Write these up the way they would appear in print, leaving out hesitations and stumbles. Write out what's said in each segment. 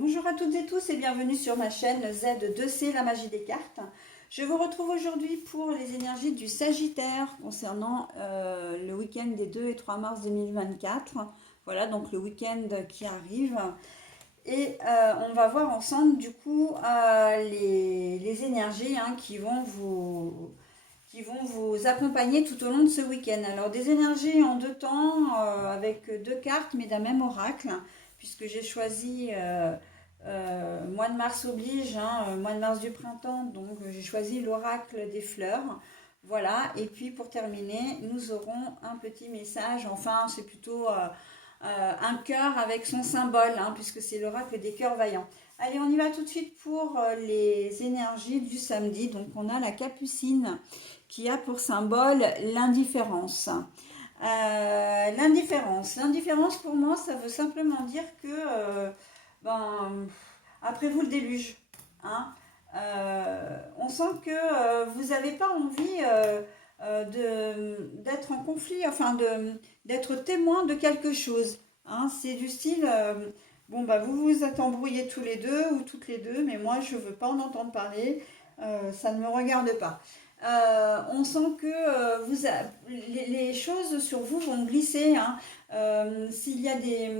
Bonjour à toutes et tous et bienvenue sur ma chaîne Z2C, la magie des cartes. Je vous retrouve aujourd'hui pour les énergies du Sagittaire concernant le week-end des 2 et 3 mars 2024. Voilà, donc le week-end qui arrive. Et on va voir ensemble du coup les énergies qui vont vous accompagner tout au long de ce week-end. Alors des énergies en deux temps avec deux cartes mais d'un même oracle puisque j'ai choisi mois de mars oblige, mois de mars du printemps, donc j'ai choisi l'oracle des fleurs. Voilà, et puis pour terminer, nous aurons un petit message, enfin c'est plutôt un cœur avec son symbole, puisque c'est l'oracle des cœurs vaillants. Allez, on y va tout de suite pour les énergies du samedi. Donc on a la capucine qui a pour symbole l'indifférence. L'indifférence pour moi, ça veut simplement dire que ben, après vous le déluge. Hein. On sent que vous n'avez pas envie d'être en conflit, d'être témoin de quelque chose. Hein. C'est du style, bon bah vous vous êtes embrouillés tous les deux ou toutes les deux, mais moi je ne veux pas en entendre parler, ça ne me regarde pas. On sent que les choses sur vous vont glisser. Hein. S'il y a des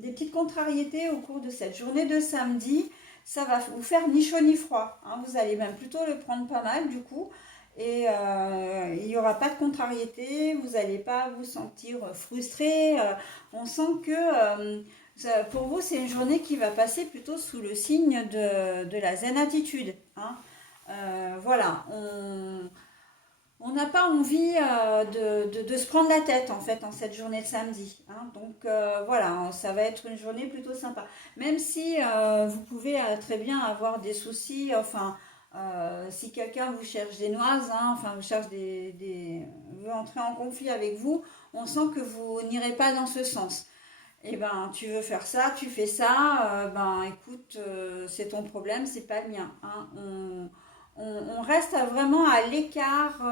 petites contrariétés au cours de cette journée de samedi, ça va vous faire ni chaud ni froid. Hein. Vous allez même plutôt le prendre pas mal du coup. Et il n'y aura pas de contrariété, vous n'allez pas vous sentir frustré. On sent que pour vous, c'est une journée qui va passer plutôt sous le signe de la zen attitude. Hein. Voilà, on n'a pas envie de se prendre la tête en fait en cette journée de samedi. Hein. Donc voilà, ça va être une journée plutôt sympa. Même si vous pouvez très bien avoir des soucis, si quelqu'un vous cherche des noises, vous cherche veut entrer en conflit avec vous, on sent que vous n'irez pas dans ce sens. Eh ben, tu veux faire ça, tu fais ça, ben écoute, c'est ton problème, c'est pas le mien. Hein. On reste vraiment à l'écart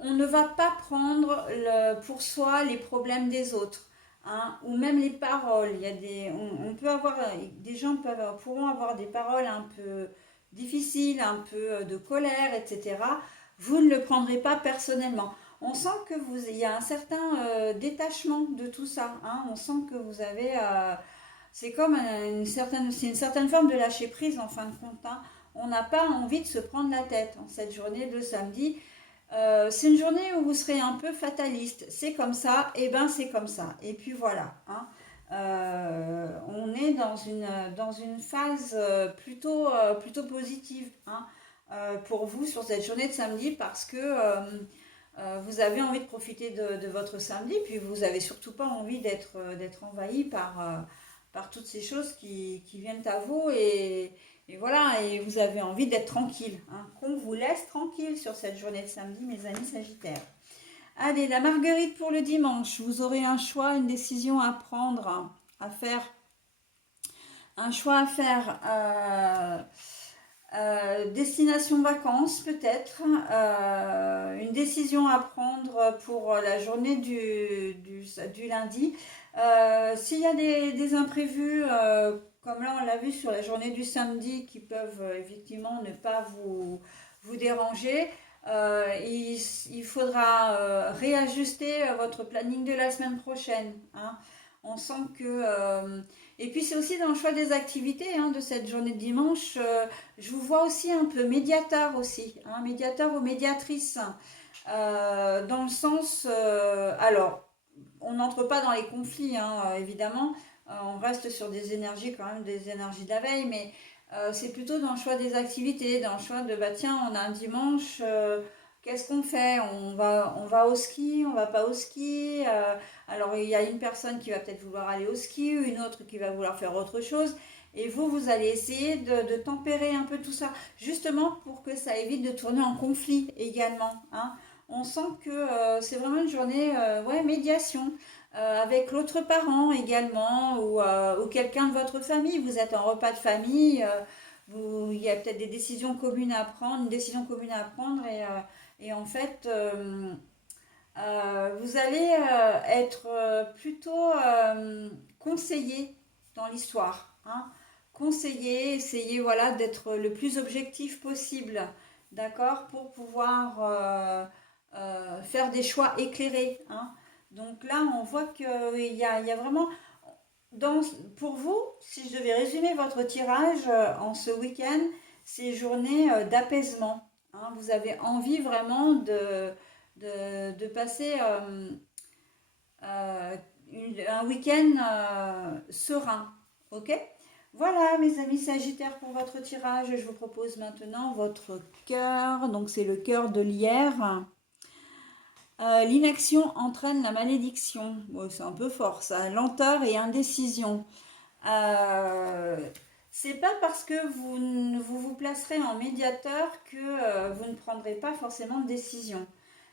on ne va pas prendre pour soi les problèmes des autres. Hein, ou même les paroles. Il y a on peut avoir, des gens pourront avoir des paroles un peu difficiles, un peu de colère, etc. Vous ne le prendrez pas personnellement. On sent que il y a un certain détachement de tout ça. Hein, on sent que vous avez, c'est comme c'est une certaine forme de lâcher prise en fin de compte. Hein. On n'a pas envie de se prendre la tête en cette journée de samedi. C'est une journée où vous serez un peu fataliste. C'est comme ça, et ben c'est comme ça. Et puis voilà. Hein. On est dans une phase plutôt positive, pour vous sur cette journée de samedi parce que vous avez envie de profiter de votre samedi, puis vous n'avez surtout pas envie d'être envahi par toutes ces choses qui viennent à vous et voilà, et vous avez envie d'être tranquille. Hein, qu'on vous laisse tranquille sur cette journée de samedi, mes amis Sagittaires. Allez, la marguerite pour le dimanche. Vous aurez un choix, une décision à prendre, à faire. Un choix à faire. Destination vacances peut-être, une décision à prendre pour la journée du lundi. S'il y a des imprévus, comme là on l'a vu sur la journée du samedi, qui peuvent effectivement ne pas vous déranger, il faudra réajuster votre planning de la semaine prochaine. Hein. On sent que et puis c'est aussi dans le choix des activités de cette journée de dimanche. Je vous vois aussi un peu médiateur aussi, médiateur ou médiatrice. Dans le sens, alors, on n'entre pas dans les conflits, évidemment. On reste sur des énergies quand même, des énergies de la veille, mais c'est plutôt dans le choix des activités, dans le choix de, bah tiens, on a un dimanche, qu'est-ce qu'on fait? On va au ski, on va pas au ski. Alors il y a une personne qui va peut-être vouloir aller au ski, une autre qui va vouloir faire autre chose. Et vous allez essayer de tempérer un peu tout ça, justement pour que ça évite de tourner en conflit également. Hein. On sent que c'est vraiment une journée, ouais, médiation, avec l'autre parent également, ou quelqu'un de votre famille. Vous êtes en repas de famille, il y a peut-être des décisions communes à prendre, une décision commune à prendre, et en fait, vous allez être plutôt conseillé dans l'histoire. hein. Conseiller, essayez voilà, d'être le plus objectif possible, d'accord, pour pouvoir faire des choix éclairés, hein. Donc là, on voit qu'il y a vraiment, dans, pour vous, si je devais résumer votre tirage en ce week-end, c'est journée d'apaisement, hein. Vous avez envie vraiment de passer euh, un week-end serein. Ok? Voilà, mes amis Sagittaires, pour votre tirage. Je vous propose maintenant votre cœur. Donc, c'est le cœur de lierre. L'inaction entraîne la malédiction. Bon, c'est un peu fort, ça. Lenteur et indécision. Euh, c'est pas parce que vous placerez en médiateur que vous ne prendrez pas forcément de décision.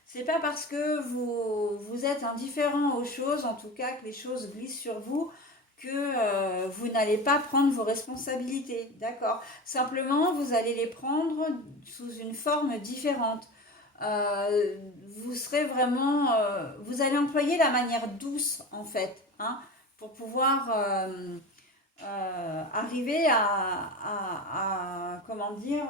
C'est pas parce que vous êtes indifférent aux choses, en tout cas que les choses glissent sur vous, que vous n'allez pas prendre vos responsabilités. D'accord? Simplement, vous allez les prendre sous une forme différente. Vous serez vraiment, vous allez employer la manière douce en fait, hein, pour pouvoir arriver comment dire,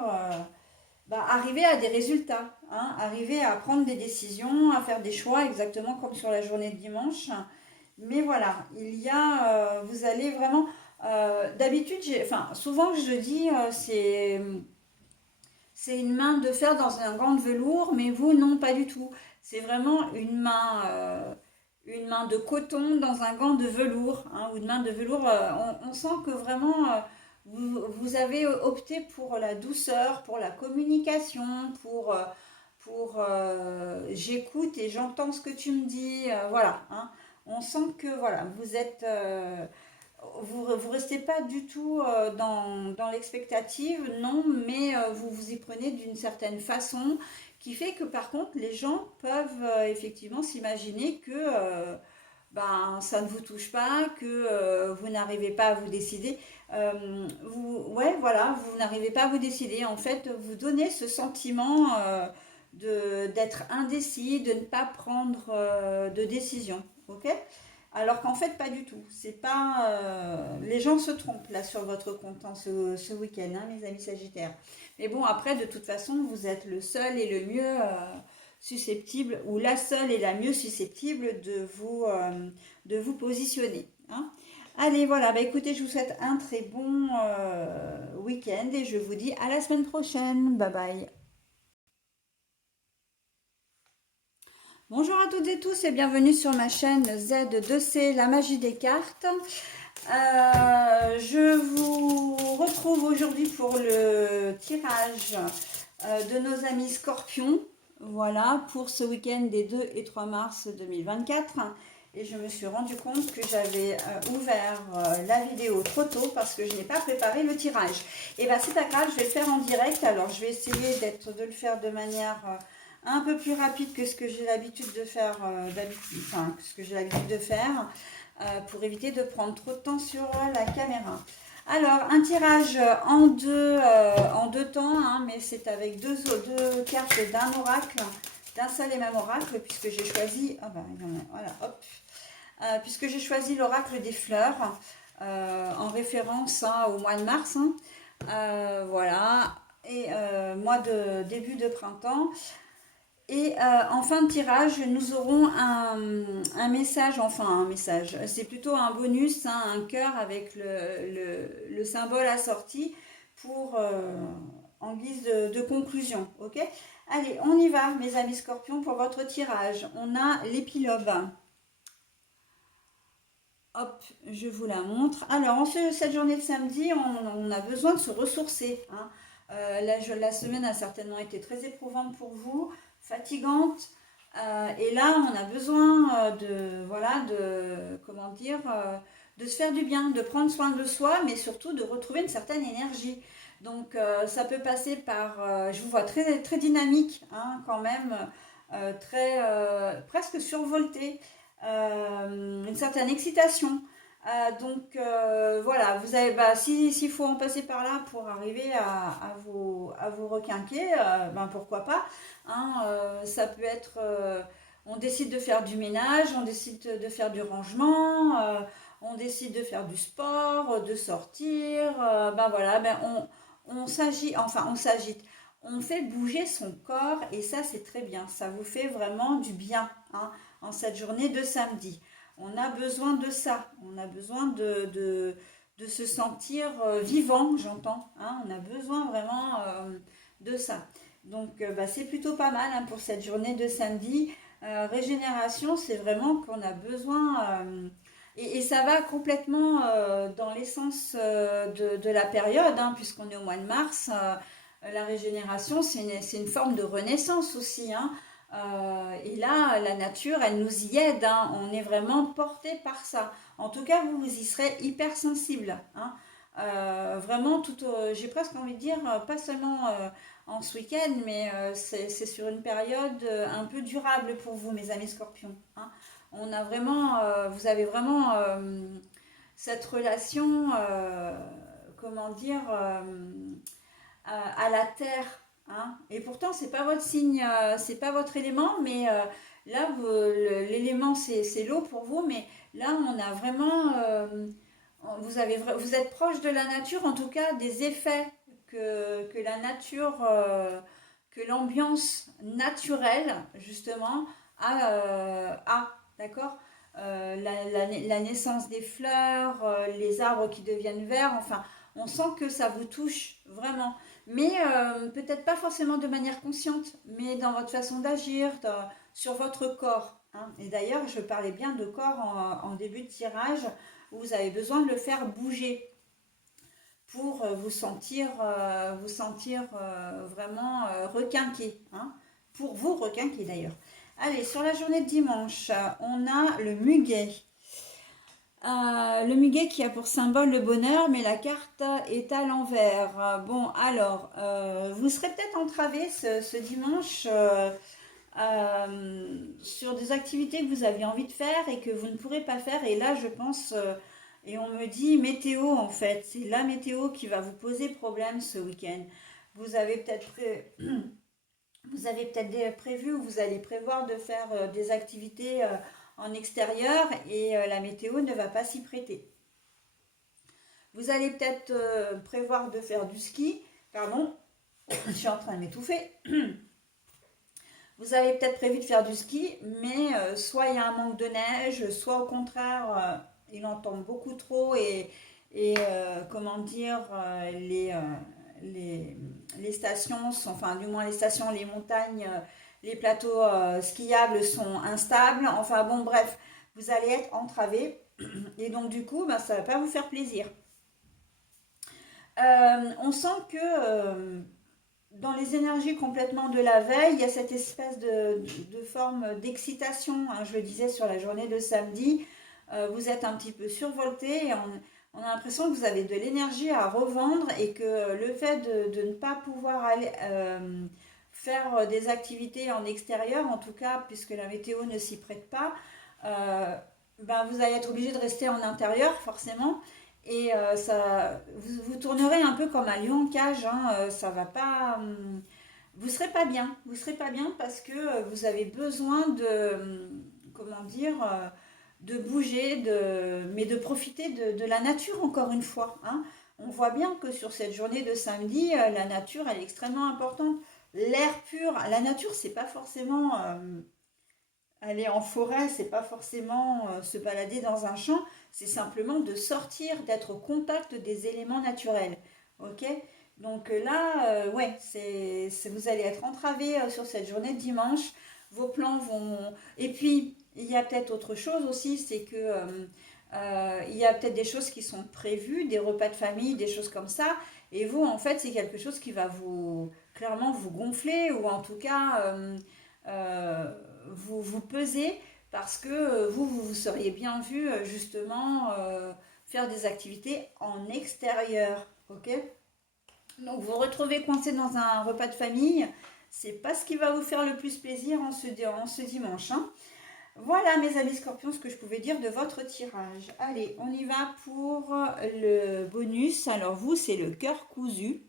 arriver à des résultats, hein, arriver à prendre des décisions, à faire des choix exactement comme sur la journée de dimanche. Mais voilà, vous allez vraiment, d'habitude, enfin, souvent je dis, c'est une main de fer dans un gant de velours, mais vous, non, pas du tout. C'est vraiment une main de coton dans un gant de velours, hein, ou une main de velours. On sent que vraiment, vous avez opté pour la douceur, pour la communication, j'écoute et j'entends ce que tu me dis. Voilà, hein. On sent que voilà, vous restez pas du tout dans l'expectative, non, mais vous vous y prenez d'une certaine façon qui fait que par contre les gens peuvent effectivement s'imaginer que ça ne vous touche pas, que vous n'arrivez pas à vous décider. Ouais, voilà, vous n'arrivez pas à vous décider. En fait, vous donnez ce sentiment d'être indécis, de ne pas prendre de décision. Ok? Alors qu'en fait, pas du tout. C'est pas. Les gens se trompent là sur votre compte hein, ce week-end, hein, mes amis Sagittaires. Mais bon, après, de toute façon, vous êtes le seul et le mieux susceptible, ou la seule et la mieux susceptible de vous positionner, hein. Allez, voilà. Bah, écoutez, je vous souhaite un très bon week-end et je vous dis à la semaine prochaine. Bye bye. Bonjour à toutes et tous et bienvenue sur ma chaîne Z2C, la magie des cartes. Je vous retrouve aujourd'hui pour le tirage de nos amis Scorpions. Voilà, pour ce week-end des 2 et 3 mars 2024. Et je me suis rendu compte que j'avais ouvert la vidéo trop tôt parce que je n'ai pas préparé le tirage. Et bien c'est pas grave, je vais le faire en direct. Alors je vais essayer de le faire de manière un peu plus rapide que ce que j'ai l'habitude de faire, pour éviter de prendre trop de temps sur la caméra. Alors, un tirage en deux temps, hein, mais c'est avec deux cartes d'un oracle, d'un seul et même oracle, puisque j'ai choisi, voilà, hop, puisque j'ai choisi l'oracle des fleurs, en référence hein, au mois de mars, hein, voilà, et mois de début de printemps. Et en fin de tirage, nous aurons un message, c'est plutôt un bonus, hein, un cœur avec le symbole assorti pour, en guise de conclusion. Ok? Allez, on y va, mes amis scorpions, pour votre tirage. On a l'épilogue. Hop, je vous la montre. Alors, cette journée de samedi, on a besoin de se ressourcer, hein. La semaine a certainement été très éprouvante pour vous, fatigante. Et là, on a besoin de se faire du bien, de prendre soin de soi, mais surtout de retrouver une certaine énergie. Donc, ça peut passer par, je vous vois très, très dynamique, hein, quand même, presque survolté, une certaine excitation. Voilà, vous avez, s'il faut en passer par là pour arriver à vous requinquer, pourquoi pas, hein, ça peut être, on décide de faire du ménage, on décide de faire du rangement, on décide de faire du sport, de sortir, ben voilà, on s'agit, enfin on s'agite, on fait bouger son corps et ça c'est très bien, ça vous fait vraiment du bien hein, en cette journée de samedi. On a besoin de ça, on a besoin de se sentir vivant, j'entends, hein, on a besoin vraiment de ça. Donc bah, c'est plutôt pas mal hein, pour cette journée de samedi. Régénération, c'est vraiment qu'on a besoin, et ça va complètement dans l'essence de la période, hein, puisqu'on est au mois de mars. La régénération, c'est une forme de renaissance aussi. Hein. Et là, la nature, elle nous y aide. Hein. On est vraiment porté par ça. En tout cas, vous y serez hyper sensible. Hein. Vraiment, j'ai presque envie de dire, pas seulement en ce week-end, mais c'est sur une période un peu durable pour vous, mes amis scorpions. Hein. On a vraiment, vous avez vraiment cette relation, comment dire, à la terre. Hein. Et pourtant, c'est pas votre signe, c'est pas votre élément, mais là, l'élément c'est l'eau pour vous, mais là, on a vraiment, vous êtes proche de la nature, en tout cas des effets que la nature, que l'ambiance naturelle, justement, a, d'accord. La naissance des fleurs, les arbres qui deviennent verts, enfin, on sent que ça vous touche vraiment. Mais peut-être pas forcément de manière consciente, mais dans votre façon d'agir, sur votre corps. Hein. Et d'ailleurs, je parlais bien de corps en début de tirage, où vous avez besoin de le faire bouger pour vous sentir vraiment requinqué. Hein. Pour vous requinquer d'ailleurs. Allez, sur la journée de dimanche, on a le muguet. Le muguet qui a pour symbole le bonheur, mais la carte est à l'envers. Bon, alors, vous serez peut-être entravé ce dimanche sur des activités que vous aviez envie de faire et que vous ne pourrez pas faire. Et là, je pense, et on me dit météo en fait, c'est la météo qui va vous poser problème ce week-end. Vous avez peut-être vous avez peut-être prévu ou vous allez prévoir de faire des activités en extérieur et la météo ne va pas s'y prêter. Vous allez peut-être prévoir de faire du ski. Pardon, je suis en train de m'étouffer. Vous avez peut-être prévu de faire du ski, mais soit il y a un manque de neige, soit au contraire, il en tombe beaucoup trop et comment dire, les stations, enfin du moins les stations, les montagnes, les plateaux skiables sont instables. Enfin bon, bref, vous allez être entravé et donc du coup, ben, ça ne va pas vous faire plaisir. On sent que dans les énergies complètement de la veille, il y a cette espèce de forme d'excitation. Hein, je le disais sur la journée de samedi, vous êtes un petit peu survolté et on a l'impression que vous avez de l'énergie à revendre et que le fait de ne pas pouvoir aller faire des activités en extérieur, en tout cas, puisque la météo ne s'y prête pas, ben vous allez être obligé de rester en intérieur, forcément. Et vous tournerez un peu comme un lion en cage, hein, ça va pas, vous serez pas bien, vous serez pas bien parce que vous avez besoin comment dire, de bouger, mais de profiter de la nature encore une fois. Hein. On voit bien que sur cette journée de samedi, la nature elle est extrêmement importante. L'air pur, la nature c'est pas forcément aller en forêt, c'est pas forcément se balader dans un champ, c'est simplement de sortir, d'être au contact des éléments naturels. Ok. Donc là, ouais, vous allez être entravé sur cette journée de dimanche. Vos plans vont. Et puis, il y a peut-être autre chose aussi, c'est que il y a peut-être des choses qui sont prévues, des repas de famille, des choses comme ça. Et vous, en fait, c'est quelque chose qui va vous clairement vous gonfler ou en tout cas euh, vous pesez parce que vous seriez bien vu justement faire des activités en extérieur. Ok. Donc vous vous retrouvez coincé dans un repas de famille, c'est pas ce qui va vous faire le plus plaisir en ce dimanche. Hein. Voilà mes amis scorpions ce que je pouvais dire de votre tirage. Allez, on y va pour le bonus. Alors vous, c'est le cœur cousu.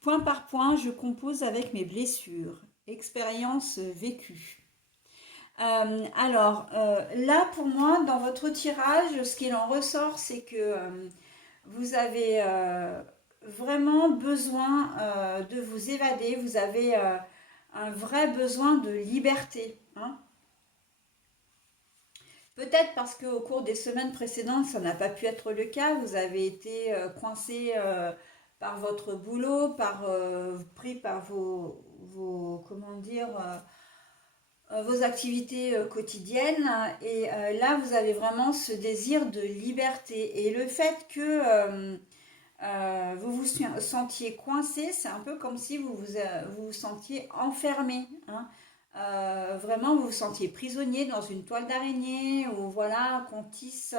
Point par point, je compose avec mes blessures. Expérience vécue. Là, pour moi, dans votre tirage, ce qu'il en ressort, c'est que vous avez vraiment besoin de vous évader, vous avez un vrai besoin de liberté, hein. Peut-être parce qu'au cours des semaines précédentes, ça n'a pas pu être le cas, vous avez été coincé par votre boulot, pris par comment dire, vos activités quotidiennes. Et là, vous avez vraiment ce désir de liberté. Et le fait que vous vous sentiez coincé, c'est un peu comme si vous vous sentiez enfermé, hein. Vraiment, vous vous sentiez prisonnier dans une toile d'araignée, ou voilà, qu'on tisse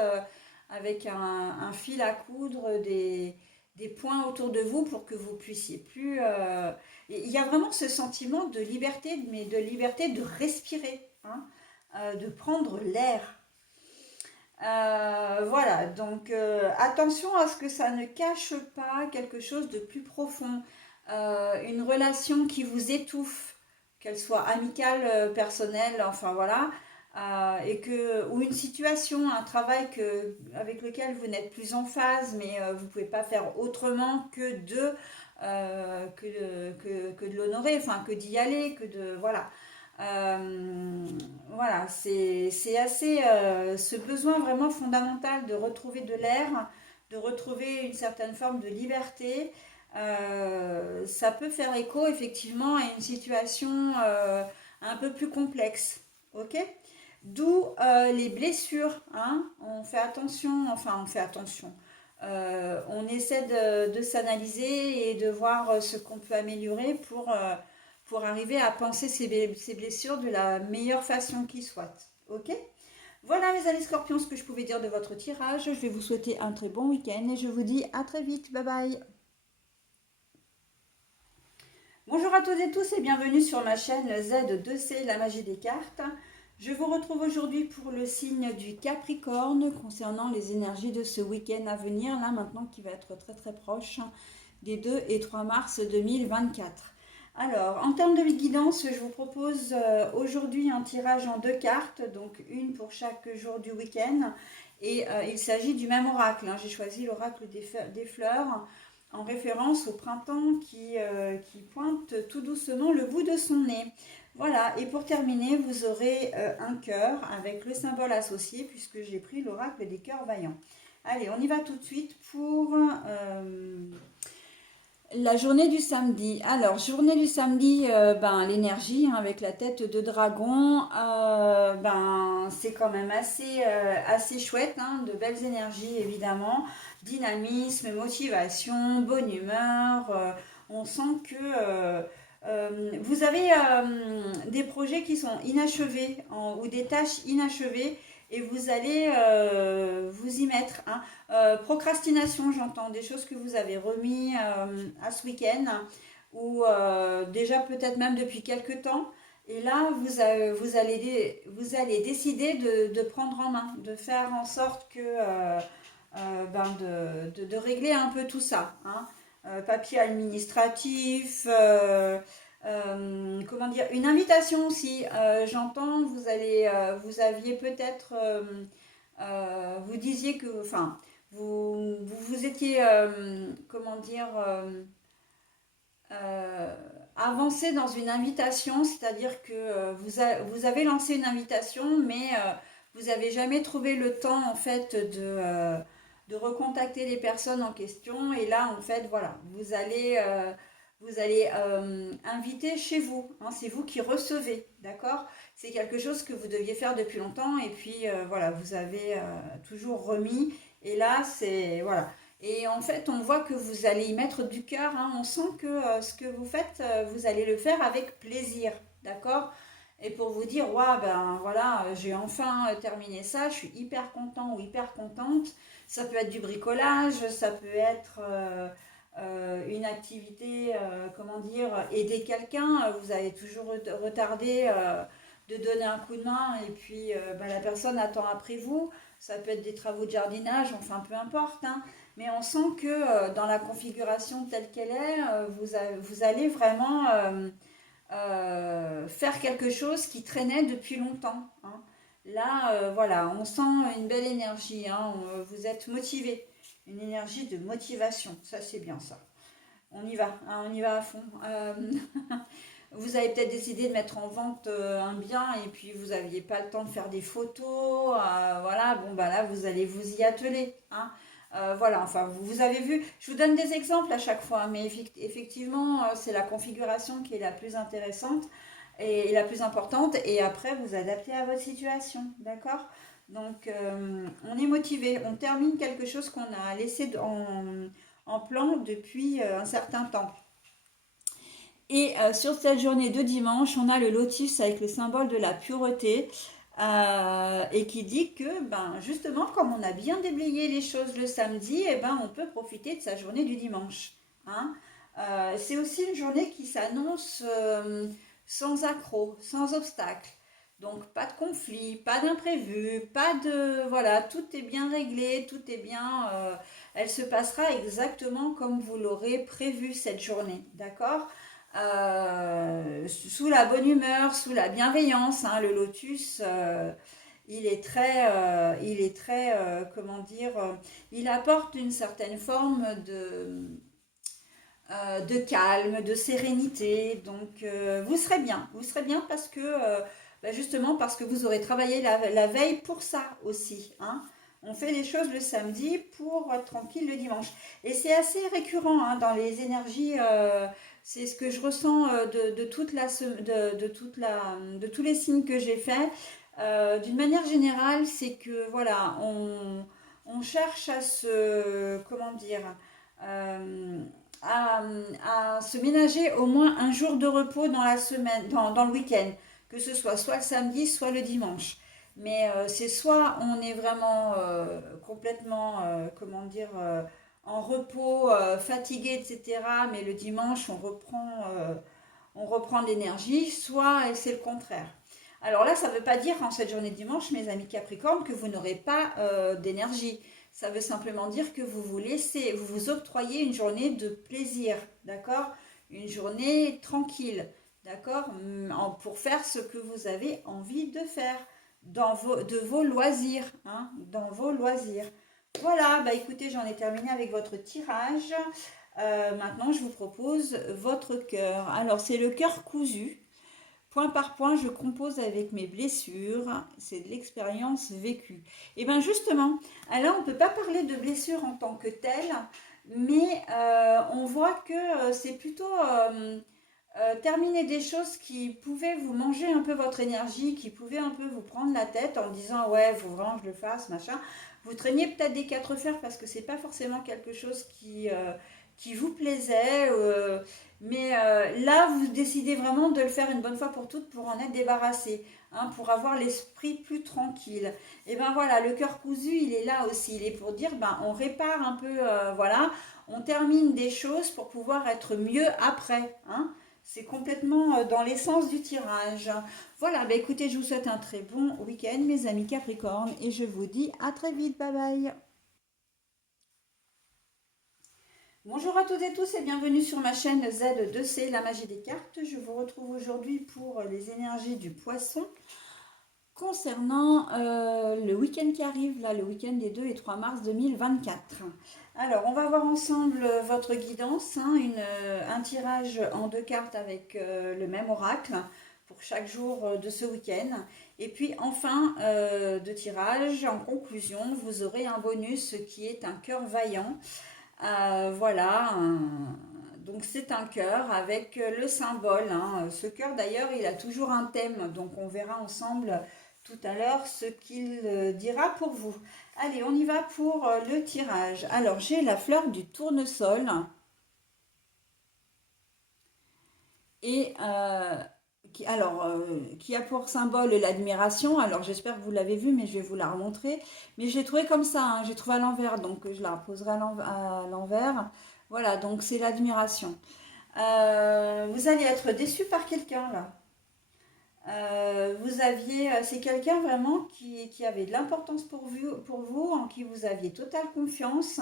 avec un fil à coudre des points autour de vous pour que vous puissiez plus. Il y a vraiment ce sentiment de liberté, mais de liberté de respirer, hein, de prendre l'air. Voilà, donc attention à ce que ça ne cache pas quelque chose de plus profond. Une relation qui vous étouffe, qu'elle soit amicale, personnelle, enfin voilà, ou une situation, un travail avec lequel vous n'êtes plus en phase, mais vous ne pouvez pas faire autrement que de l'honorer, enfin que d'y aller, que de voilà. Voilà, c'est assez ce besoin vraiment fondamental de retrouver de l'air, de retrouver une certaine forme de liberté. Ça peut faire écho effectivement à une situation un peu plus complexe. Ok? D'où les blessures, hein. On fait attention, enfin on fait attention. On essaie de s'analyser et de voir ce qu'on peut améliorer pour arriver à penser ces blessures de la meilleure façon qui soit. Ok? Voilà mes amis scorpions, ce que je pouvais dire de votre tirage. Je vais vous souhaiter un très bon week-end et je vous dis à très vite. Bye bye. Bonjour à toutes et tous et bienvenue sur ma chaîne Z2C, la magie des cartes. Je vous retrouve aujourd'hui pour le signe du Capricorne concernant les énergies de ce week-end à venir, là maintenant qui va être très très proche des 2 et 3 mars 2024. Alors, en termes de guidance, je vous propose aujourd'hui un tirage en 2 cartes, donc une pour chaque jour du week-end. Et il s'agit du même oracle, hein. J'ai choisi l'oracle des fleurs en référence au printemps qui pointe tout doucement le bout de son nez. Voilà, et pour terminer, vous aurez un cœur avec le symbole associé puisque j'ai pris l'oracle des cœurs vaillants. Allez, on y va tout de suite pour la journée du samedi. Alors, journée du samedi, l'énergie, hein, avec la tête de dragon, c'est quand même assez chouette, hein, de belles énergies évidemment, dynamisme, motivation, bonne humeur. On sent que vous avez des projets qui sont inachevés ou des tâches inachevées et vous allez vous y mettre, hein. Procrastination, j'entends des choses que vous avez remis à ce week-end ou déjà peut-être même depuis quelques temps. Et là, vous allez décider de prendre en main, de faire en sorte de régler un peu tout ça, hein. Papier administratif, comment dire, une invitation aussi. J'entends, vous aviez peut-être, vous disiez que, enfin, vous étiez, comment dire, avancé dans une invitation, c'est-à-dire que vous avez lancé une invitation, mais vous n'avez jamais trouvé le temps, en fait, de recontacter les personnes en question. Et là, en fait, voilà, vous allez inviter chez vous, hein, c'est vous qui recevez, d'accord? C'est quelque chose que vous deviez faire depuis longtemps et puis voilà, vous avez toujours remis. Et là, c'est voilà. Et en fait, on voit que vous allez y mettre du cœur, hein. On sent que ce que vous faites, vous allez le faire avec plaisir, d'accord? Et pour vous dire, ouais, ben voilà, j'ai enfin terminé ça, je suis hyper content ou hyper contente. Ça peut être du bricolage, ça peut être une activité, comment dire, aider quelqu'un. Vous avez toujours retardé de donner un coup de main et puis la personne attend après vous. Ça peut être des travaux de jardinage, enfin peu importe, hein. Mais on sent que dans la configuration telle qu'elle est, vous allez vraiment faire quelque chose qui traînait depuis longtemps, hein. Là, voilà, on sent une belle énergie, hein, vous êtes motivé, une énergie de motivation, ça c'est bien ça. On y va, hein, on y va à fond. Vous avez peut-être décidé de mettre en vente un bien et puis vous n'aviez pas le temps de faire des photos. Voilà, bon, bah là, vous allez vous y atteler, hein. Voilà, enfin, vous avez vu, je vous donne des exemples à chaque fois, mais effectivement, c'est la configuration qui est la plus intéressante et la plus importante. Et après, vous adaptez à votre situation, d'accord? Donc, on est motivé, on termine quelque chose qu'on a laissé en plan depuis un certain temps. Et sur cette journée de dimanche, on a le lotus avec le symbole de la pureté et qui dit que ben, justement, comme on a bien déblayé les choses le samedi, eh ben, on peut profiter de sa journée du dimanche, hein. C'est aussi une journée qui s'annonce sans accroc, sans obstacle. Donc pas de conflit, pas d'imprévu, pas de... Voilà, tout est bien réglé, tout est bien... elle se passera exactement comme vous l'aurez prévu cette journée, d'accord? Sous la bonne humeur, sous la bienveillance, hein, le lotus, il est très, comment dire, il apporte une certaine forme de calme, de sérénité. Donc, vous serez bien parce que, bah, justement, parce que vous aurez travaillé la veille pour ça aussi, hein. On fait les choses le samedi pour être tranquille le dimanche. Et c'est assez récurrent, hein, dans les énergies. C'est ce que je ressens de toute de tous les signes que j'ai faits. D'une manière générale, c'est que voilà, on cherche à se, comment dire, euh, à, à se ménager au moins un jour de repos dans la semaine, dans le week-end, que ce soit le samedi, soit le dimanche. Mais c'est soit on est vraiment complètement, comment dire, en repos, fatigué, etc. Mais le dimanche, on reprend de l'énergie, soit c'est le contraire. Alors là, ça ne veut pas dire en cette journée de dimanche, mes amis Capricorne, que vous n'aurez pas d'énergie. Ça veut simplement dire que vous vous laissez, vous vous octroyez une journée de plaisir, d'accord? Une journée tranquille, d'accord? Pour faire ce que vous avez envie de faire de vos loisirs, hein, dans vos loisirs. Voilà, bah écoutez, j'en ai terminé avec votre tirage. Maintenant, je vous propose votre cœur. Alors, c'est le cœur cousu. Point par point, je compose avec mes blessures. C'est de l'expérience vécue. Et bien justement, alors on ne peut pas parler de blessures en tant que telle, mais on voit que c'est plutôt terminer des choses qui pouvaient vous manger un peu votre énergie, qui pouvaient un peu vous prendre la tête en disant ouais, il faut vraiment que je le fasse, machin. Vous traîniez peut-être des quatre fers parce que c'est pas forcément quelque chose qui vous plaisait, mais là vous décidez vraiment de le faire une bonne fois pour toutes pour en être débarrassé, hein, pour avoir l'esprit plus tranquille. Et ben voilà, le cœur cousu, il est là aussi, il est pour dire ben on répare un peu, voilà, on termine des choses pour pouvoir être mieux après, hein. C'est complètement dans l'essence du tirage. Voilà, bah écoutez, je vous souhaite un très bon week-end, mes amis Capricorne, et je vous dis à très vite. Bye bye. Bonjour à toutes et tous et bienvenue sur ma chaîne Z2C, la magie des cartes. Je vous retrouve aujourd'hui pour les énergies du poisson concernant le week-end qui arrive, là, le week-end des 2 et 3 mars 2024. Alors, on va voir ensemble votre guidance, hein, un tirage en deux cartes avec le même oracle pour chaque jour de ce week-end. Et puis, en fin de tirage, en conclusion, vous aurez un bonus qui est un cœur vaillant. Voilà, donc c'est un cœur avec le symbole, hein. Ce cœur d'ailleurs, il a toujours un thème, donc on verra ensemble tout à l'heure ce qu'il dira pour vous. Allez, on y va pour le tirage. Alors, j'ai la fleur du tournesol et qui a pour symbole l'admiration. Alors, j'espère que vous l'avez vu, mais je vais vous la remontrer. Mais je l'ai trouvé comme ça, hein. J'ai trouvé à l'envers, donc je la poserai à l'envers. Voilà, donc c'est l'admiration. Vous allez être déçu par quelqu'un là. C'est quelqu'un vraiment qui avait de l'importance pour vous, en qui vous aviez totale confiance.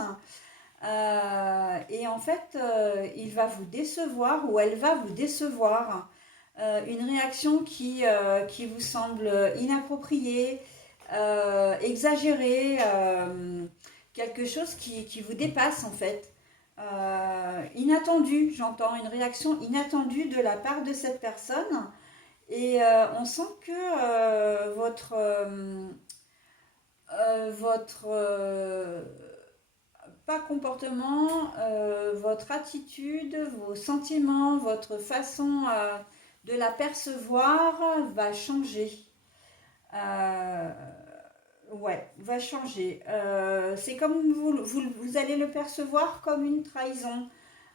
Et en fait, il va vous décevoir ou elle va vous décevoir. une réaction qui vous semble inappropriée, exagérée, quelque chose qui vous dépasse en fait. Inattendue, j'entends une réaction inattendue de la part de cette personne. Et on sent que votre pas comportement, votre attitude, vos sentiments, votre façon de la percevoir va changer. Euh, ouais, va changer. C'est comme vous allez le percevoir comme une trahison.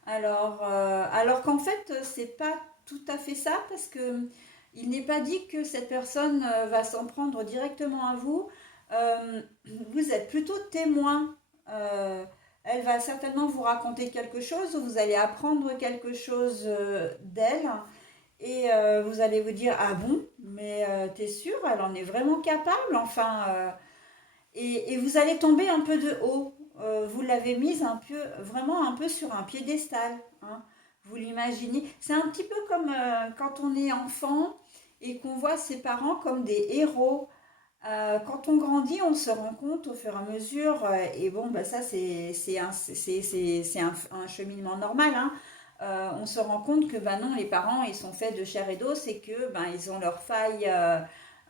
Alors qu'en fait, c'est pas tout à fait ça parce que il n'est pas dit que cette personne va s'en prendre directement à vous. Euh, vous êtes plutôt témoin. Euh, Elle va certainement vous raconter quelque chose, vous allez apprendre quelque chose d'elle et vous allez vous dire ah bon, mais t'es sûr, elle en est vraiment capable, enfin. Et vous allez tomber un peu de haut. Vous l'avez mise un peu, vraiment un peu sur un piédestal, hein. Vous l'imaginez. C'est un petit peu comme quand on est enfant et qu'on voit ses parents comme des héros. Quand on grandit, on se rend compte au fur et à mesure, et bon, bah ça c'est un cheminement normal, hein. On se rend compte que bah non, les parents ils sont faits de chair et d'os et que ben ils ont leurs failles,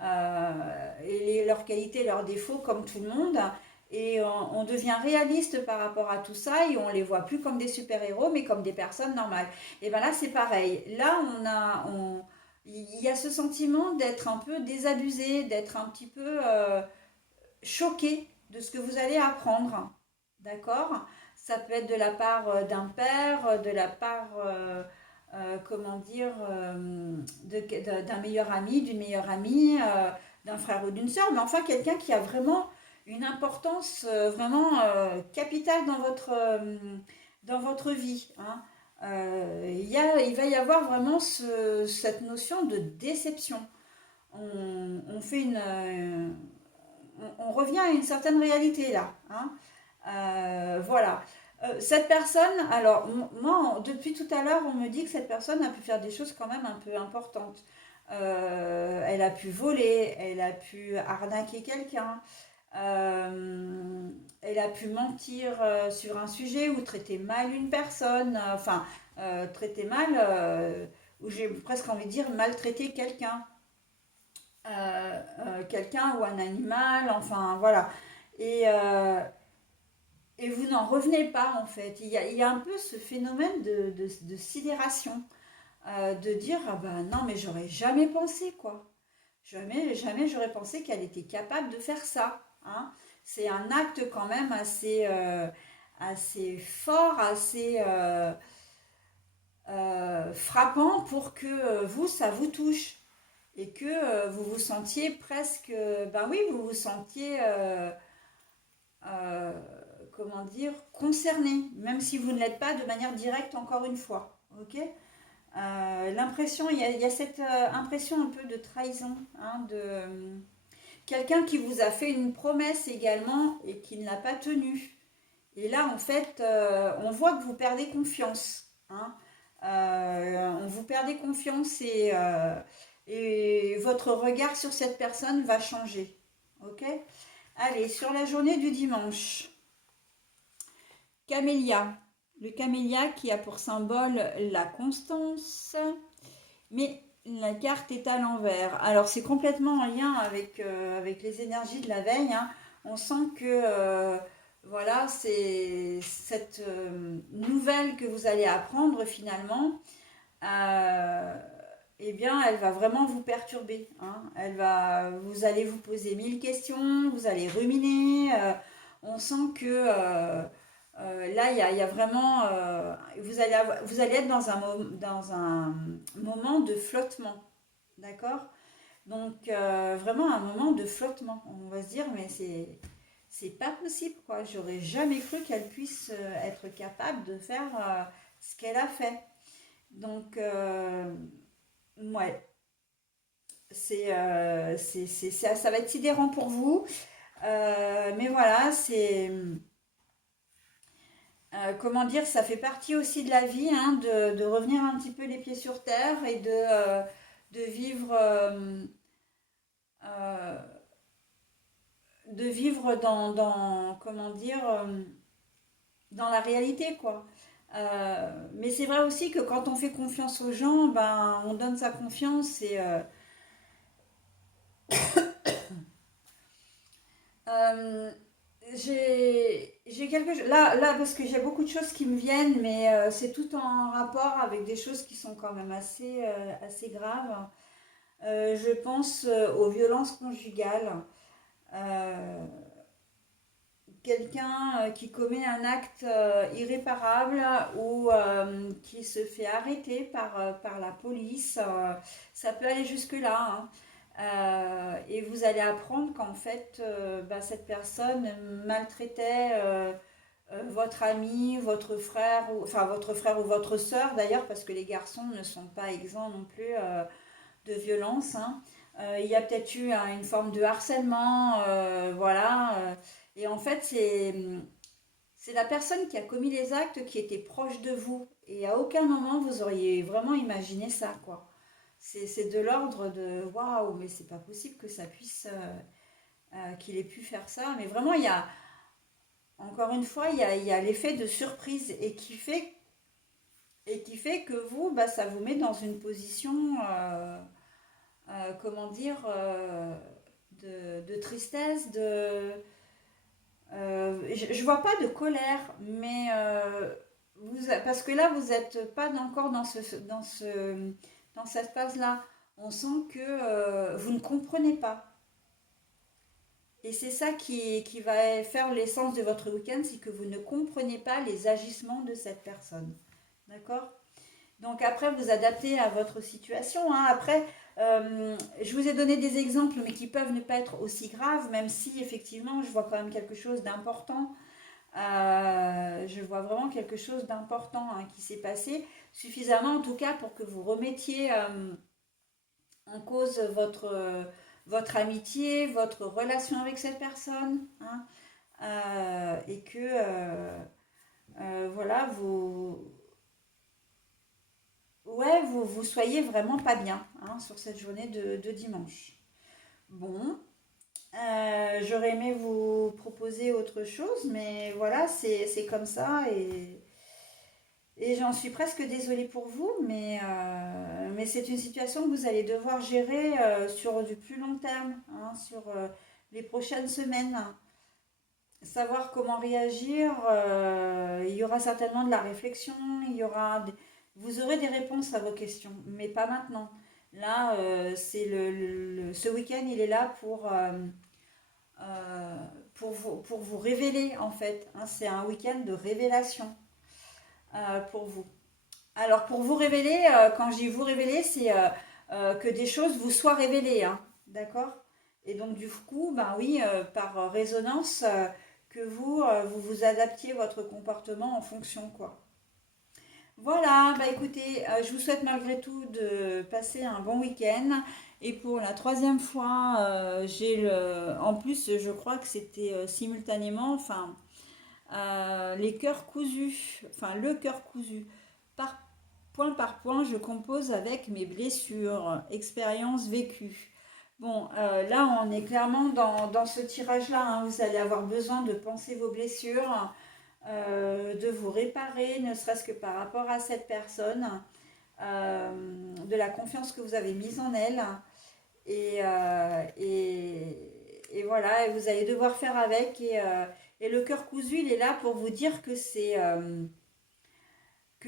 leurs qualités, leurs défauts comme tout le monde. Et on devient réaliste par rapport à tout ça et on les voit plus comme des super-héros mais comme des personnes normales. Et ben là c'est pareil. Là il y a ce sentiment d'être un peu désabusé, d'être un petit peu choqué de ce que vous allez apprendre. D'accord? Ça peut être de la part d'un père, de la part, comment dire, d'un meilleur ami, d'une meilleure amie, d'un frère ou d'une sœur, mais enfin quelqu'un qui a vraiment une importance vraiment capitale dans votre vie, hein. Il va y avoir vraiment cette notion de déception. On fait on revient à une certaine réalité là, hein. Voilà. Cette personne, alors moi, depuis tout à l'heure, on me dit que cette personne a pu faire des choses quand même un peu importantes. Elle a pu voler, elle a pu arnaquer quelqu'un, elle a pu mentir sur un sujet ou traiter mal une personne, enfin, traiter mal, ou j'ai presque envie de dire maltraiter quelqu'un. Quelqu'un ou un animal, enfin voilà. Et, euh, et vous n'en revenez pas en fait. Il y a un peu ce phénomène de sidération, de dire ah ben non mais j'aurais jamais pensé quoi. Jamais j'aurais pensé qu'elle était capable de faire ça, hein. C'est un acte quand même assez fort, assez frappant pour que vous, ça vous touche et que vous vous sentiez presque, ben oui, vous vous sentiez, euh, comment dire, concerné, même si vous ne l'êtes pas de manière directe encore une fois. Ok. L'impression, il y a cette impression un peu de trahison, hein, de quelqu'un qui vous a fait une promesse également et qui ne l'a pas tenue. Et là, en fait, on voit que vous perdez confiance, hein. On vous perdez confiance et votre regard sur cette personne va changer. Ok. Allez, sur la journée du dimanche, Camélia. Le camélia qui a pour symbole la constance, mais la carte est à l'envers. Alors c'est complètement en lien avec les énergies de la veille, hein. On sent que voilà, c'est cette nouvelle que vous allez apprendre finalement, euh, eh bien, elle va vraiment vous perturber, hein. Vous allez vous poser mille questions, vous allez ruminer. On sent que là, il y a vraiment, vous allez être dans un moment de flottement, d'accord? Donc vraiment un moment de flottement. On va se dire, mais c'est pas possible, quoi. J'aurais jamais cru qu'elle puisse être capable de faire ce qu'elle a fait. Donc ouais, ça va être sidérant pour vous. Mais voilà, comment dire, ça fait partie aussi de la vie, hein, de revenir un petit peu les pieds sur terre et de vivre, euh, de vivre comment dire, dans la réalité, quoi. Mais c'est vrai aussi que quand on fait confiance aux gens, ben, on donne sa confiance et euh, j'ai quelque chose là parce que j'ai beaucoup de choses qui me viennent, mais c'est tout en rapport avec des choses qui sont quand même assez graves. Je pense aux violences conjugales. Euh, Quelqu'un qui commet un acte irréparable ou qui se fait arrêter par la police, ça peut aller jusque-là, hein. Et vous allez apprendre qu'en fait, bah, cette personne maltraitait votre ami, votre frère, enfin votre frère ou votre sœur d'ailleurs, parce que les garçons ne sont pas exempts non plus de violence, hein. Il y a peut-être eu hein, une forme de harcèlement, voilà. Et en fait, c'est la personne qui a commis les actes qui était proche de vous. Et à aucun moment vous auriez vraiment imaginé ça, quoi. C'est de l'ordre de waouh, mais c'est pas possible que ça puisse, qu'il ait pu faire ça. Mais vraiment, encore une fois, il y a l'effet de surprise et qui fait que vous, bah, ça vous met dans une position comment dire, de tristesse, je vois pas de colère, mais parce que là, vous n'êtes pas encore dans cette phase-là. On sent que vous ne comprenez pas. Et c'est ça qui va faire l'essence de votre week-end, c'est que vous ne comprenez pas les agissements de cette personne. D'accord? Donc après, vous adaptez à votre situation, hein. Après, je vous ai donné des exemples, mais qui peuvent ne pas être aussi graves, même si effectivement, je vois quand même quelque chose d'important. Je vois vraiment quelque chose d'important hein, qui s'est passé, suffisamment en tout cas pour que vous remettiez en cause votre amitié, votre relation avec cette personne, hein, et que voilà, ouais, vous soyez vraiment pas bien hein, sur cette journée de dimanche. Bon, j'aurais aimé vous proposer autre chose, mais voilà, c'est comme ça et j'en suis presque désolée pour vous, mais c'est une situation que vous allez devoir gérer sur du plus long terme, hein, sur les prochaines semaines. Savoir comment réagir, il y aura certainement de la réflexion, vous aurez des réponses à vos questions, mais pas maintenant. Là, ce week-end, il est là euh, pour vous révéler, en fait, hein. C'est un week-end de révélation pour vous. Alors, pour vous révéler, quand je dis vous révéler, c'est que des choses vous soient révélées, hein. D'accord? Et donc, du coup, ben oui, par résonance, que vous vous adaptiez votre comportement en fonction, quoi. Voilà, bah écoutez, je vous souhaite malgré tout de passer un bon week-end. Et pour la troisième fois, en plus, je crois que c'était simultanément, enfin, les cœurs cousus, enfin, le cœur cousu. Par point, je compose avec mes blessures, expériences vécues. Bon, là, on est clairement dans ce tirage-là, hein. Vous allez avoir besoin de penser vos blessures, de vous réparer, ne serait-ce que par rapport à cette personne, de la confiance que vous avez mise en elle. Et voilà, et vous allez devoir faire avec. Et le cœur cousu, il est là pour vous dire que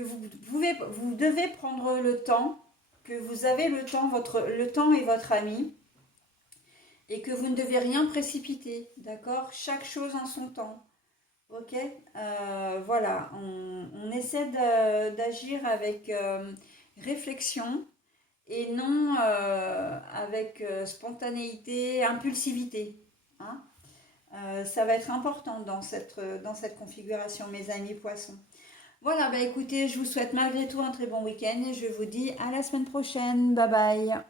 vous devez prendre le temps, que vous avez le temps, le temps est votre ami, et que vous ne devez rien précipiter, d'accord? Chaque chose en son temps. Ok, voilà, on essaie d'agir avec réflexion et non avec spontanéité, impulsivité, hein. Ça va être important dans cette configuration, mes amis poissons. Voilà, bah écoutez, je vous souhaite malgré tout un très bon week-end et je vous dis à la semaine prochaine. Bye bye.